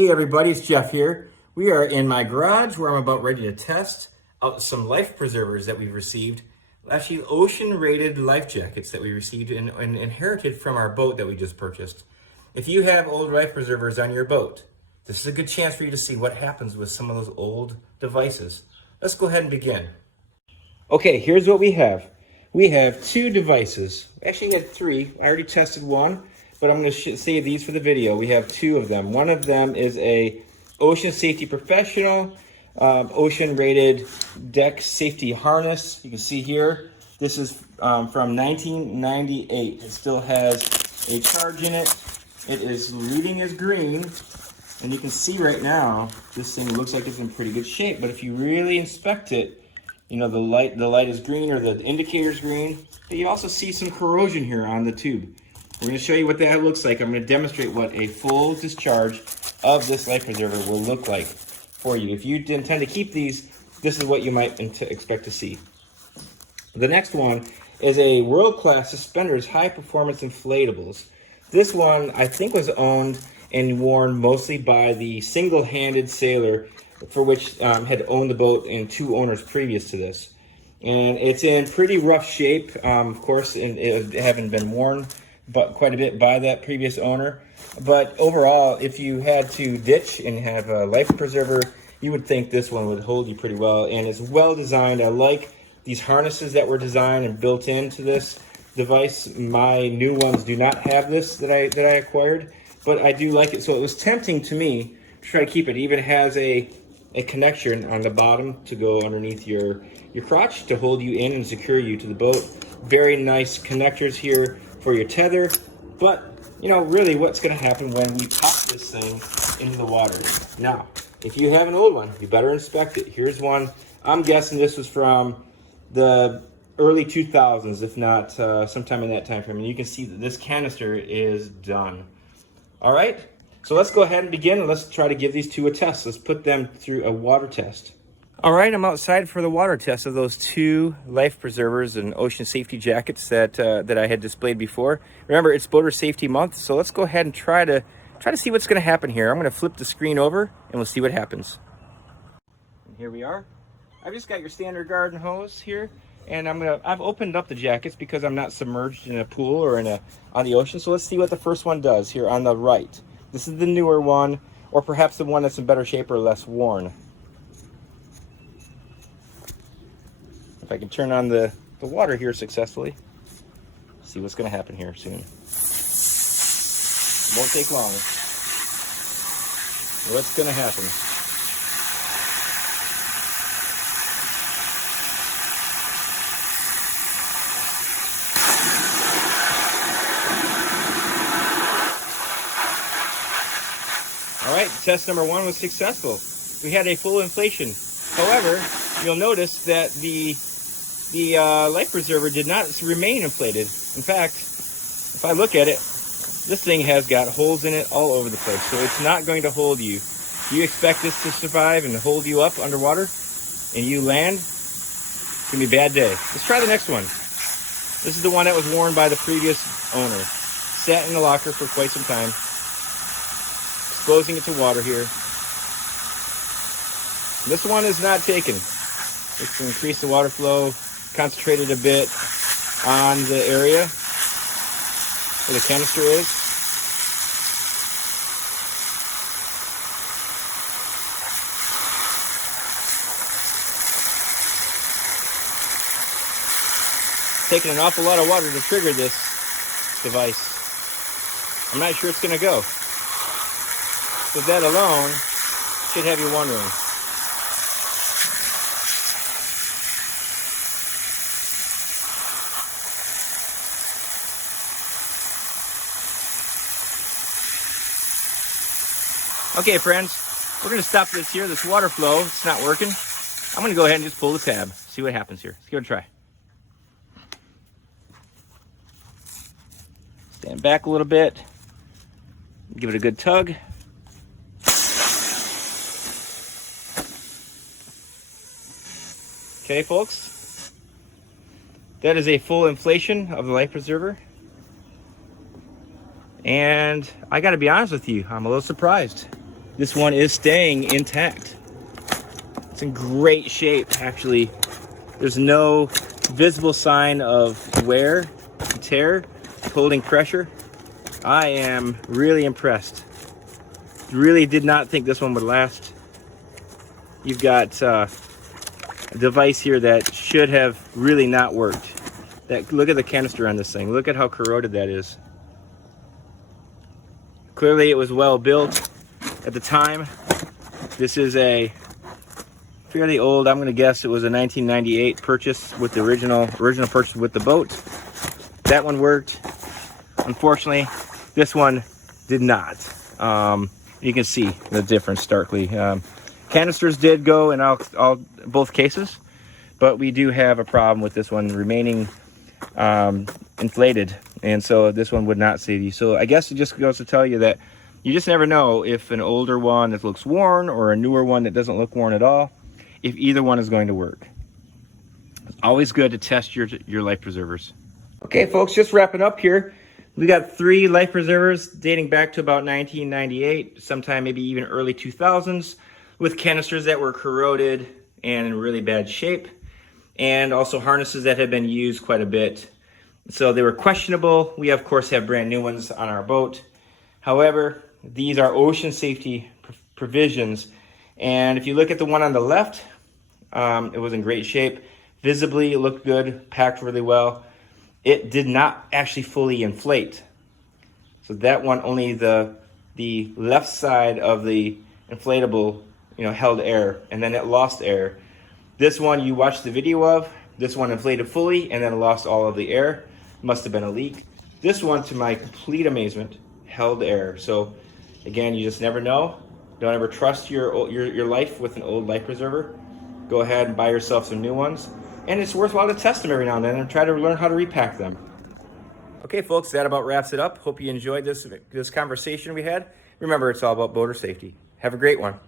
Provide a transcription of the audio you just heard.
Hey everybody, it's Jeff here. We are in my garage where I'm about ready to test out some life preservers that we've received. Actually, ocean rated life jackets that we received and inherited from our boat that we just purchased. If you have old life preservers on your boat, this is a good chance for you to see what happens with some of those old devices. Let's go ahead and begin. Okay, here's what we have. We have two devices. Actually, we had three. I already tested one, but I'm going to save these for the video. We have two of them. One of them is a Ocean Safety Professional, ocean rated deck safety harness. You can see here, this is from 1998. It still has a charge in it. It is reading as green, and you can see right now, this thing looks like it's in pretty good shape, but if you really inspect it, you know, the light is green, or the indicator's green, but you also see some corrosion here on the tube. We're going to show you what that looks like. I'm going to demonstrate what a full discharge of this life preserver will look like for you. If you intend to keep these, this is what you might expect to see. The next one is a world-class suspenders high-performance inflatables. This one, I think, was owned and worn mostly by the single-handed sailor for which had owned the boat in two owners previous to this. And it's in pretty rough shape, of course, and it having been worn but quite a bit by that previous owner. But overall, if you had to ditch and have a life preserver, you would think this one would hold you pretty well, and it's well designed. I like these harnesses that were designed and built into this device. My new ones do not have this that I acquired, but I do like it. So it was tempting to me to try to keep it. It even has a connection on the bottom to go underneath your crotch to hold you in and secure you to the boat. Very nice connectors here for your tether. But you know, really what's going to happen when you pop this thing into the water? Now, if you have an old one, you better inspect it. Here's one. I'm guessing this was from the early 2000s, if not sometime in that time frame. And you can see that this canister is done. All right. So let's go ahead and begin, and let's try to give these two a test. Let's put them through a water test. All right, I'm outside for the water test of those two life preservers and ocean safety jackets that I had displayed before. Remember, it's Boater Safety Month, so let's go ahead and try to see what's going to happen here. I'm going to flip the screen over, and we'll see what happens. And here we are. I've just got your standard garden hose here, and I've opened up the jackets because I'm not submerged in a pool or on the ocean. So let's see what the first one does here on the right. This is the newer one, or perhaps the one that's in better shape or less worn. If I can turn on the water here successfully, see what's going to happen here soon. It won't take long. What's going to happen? All right, test number one was successful. We had a full inflation. However, you'll notice that the life preserver did not remain inflated. In fact, if I look at it, this thing has got holes in it all over the place, so it's not going to hold you. If you expect this to survive and hold you up underwater and you land, it's going to be a bad day. Let's try the next one. This is the one that was worn by the previous owner. Sat in the locker for quite some time. Exposing it to water here. This one is not taken. It's to increase the water flow, concentrated a bit on the area where the canister is. Taking an awful lot of water to trigger this device. I'm not sure it's going to go. So that alone should have you wondering. Okay, friends, we're going to stop this here. This water flow, it's not working. I'm going to go ahead and just pull the tab, see what happens here. Let's give it a try. Stand back a little bit. Give it a good tug. Okay, folks. That is a full inflation of the life preserver. And I got to be honest with you, I'm a little surprised. this one is staying intact. It's in great shape, actually. There's no visible sign of wear, tear, holding pressure. I am really impressed. Really did not think this one would last. You've got a device here that should have really not worked. Look at the canister on this thing. Look at how corroded that is. Clearly it was well built at the time. This is a fairly old, I'm gonna guess it was a 1998 purchase with the original purchase with the boat. That one worked. Unfortunately, this one did not. You can see the difference starkly. Canisters did go in both cases, but we do have a problem with this one remaining inflated, and so this one would not save you. So I guess it just goes to tell you that you just never know if an older one that looks worn or a newer one that doesn't look worn at all, if either one is going to work. It's always good to test your life preservers. Okay folks, just wrapping up here. We got 3 life preservers dating back to about 1998, sometime maybe even early 2000s, with canisters that were corroded and in really bad shape, and also harnesses that had been used quite a bit. So they were questionable. We of course have brand new ones on our boat. However, these are ocean safety provisions. And if you look at the one on the left, it was in great shape. Visibly, it looked good, packed really well. It did not actually fully inflate. So that one, only the left side of the inflatable, held air, and then it lost air. This one you watched the video of, this one inflated fully and then lost all of the air. Must have been a leak. This one, to my complete amazement, held air. So again, you just never know. Don't ever trust your life with an old life preserver. Go ahead and buy yourself some new ones. And it's worthwhile to test them every now and then and try to learn how to repack them. Okay folks, that about wraps it up. Hope you enjoyed this conversation we had. Remember, it's all about boater safety. Have a great one.